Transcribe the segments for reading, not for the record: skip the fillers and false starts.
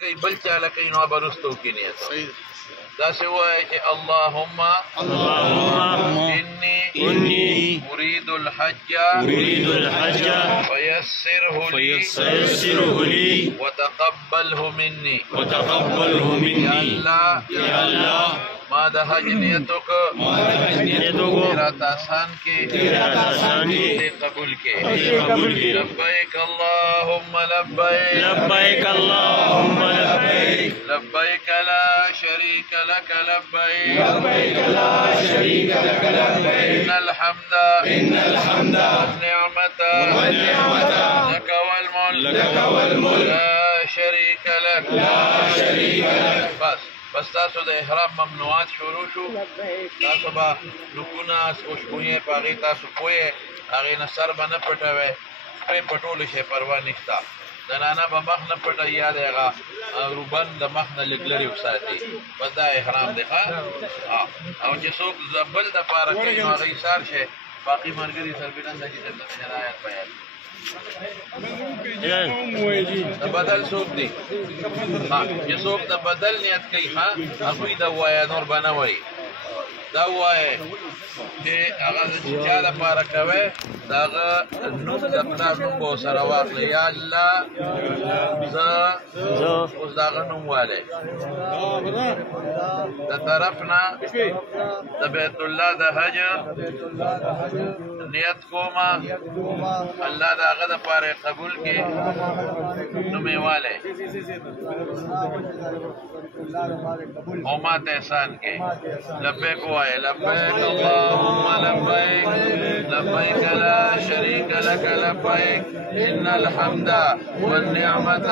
کوي بل چاله کوي نو به رستو کې نیت داسې وایي چې اللهم إني أريد الحج فيسره لي وتقبله مني يا الله ما د حج نیتو کو تیرات آسان کی قبول کی لبیک اللهم لبیک لبیک لا شریک لك لبیک إن الحمد والنعمة لك والملك لا شريك لك بس تاسو د احرام ممنوعات شروع شو تاسو به رکونه خوشبویې په هغې تاسو پوهې هغې نه سر به نه پټوئ سپی پټولو شی پروا نشته زنانه به مخ نه پټوي یا د هغه روبند د مخ نه لږ لرې وساتي بس دا احرام دی او چې څوک بل دپاره کوي نو هغه ایثار شی باقي ملګري سربیران ده چې درته د هدایت بیان د بدل څوک دی چې څوک د بدل نیت کوي هغوی دا ووایه نور به نه وایي دا ووایه چې هغه د چا دپاره کوئ د هغه نوم د پلار نوم به ورسره واخلئ یا الله زه اوس د هغه نوم والی د طرف نه د بیت الله د حج نیت کومه الله د هغه دپاره قبول کړي نوم یې والی او ما ته احسان کړي لبیک ووایه لبیک اللهم لبیک لبیک لا شریک لك لبیک إن الحمد والنعمة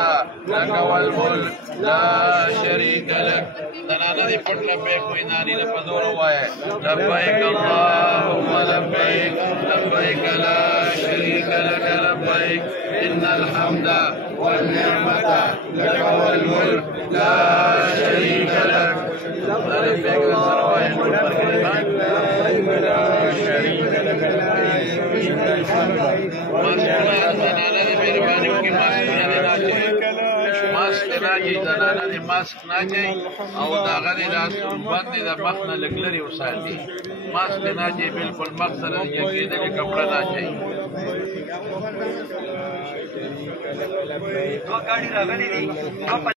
لك والملك لا شريك لك زنانه دې پټ لبیک وایي ناني نه په زور ووایه لبیک اللهم لبیک لبیک لا شريك لك لبیک إن الحمد والنعمة لك والملك لا شريك لك لبیک سره وایه نور زنانه دې ماسک نه اچوي او د هغه دې لاس روبند دې د مخ نه لږ لرې وساتي ماسک دې نه اچوي بلکل مخ سره جګېدلې کپړه نه اچوي